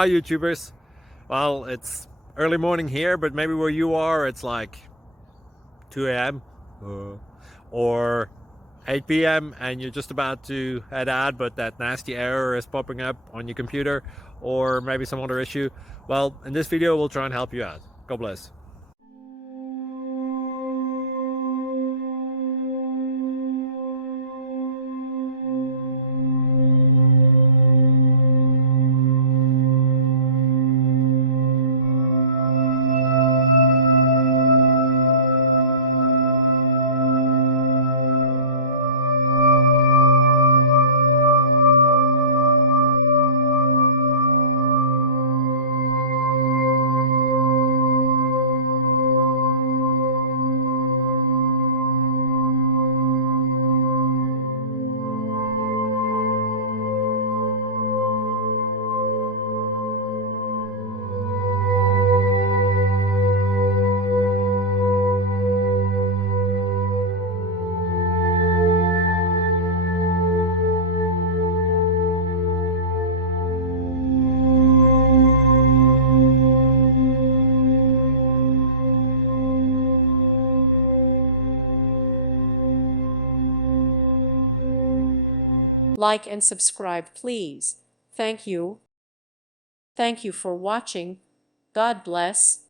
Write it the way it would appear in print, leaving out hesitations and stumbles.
Hi YouTubers. Well, it's early morning here, but maybe where you are it's like 2 a.m. or 8 p.m. and you're just about to head out, but that nasty error is popping up on your computer, or maybe some other issue. Well, in this video we'll try and help you out. God bless. Like and subscribe, please. Thank you. Thank you for watching. God bless.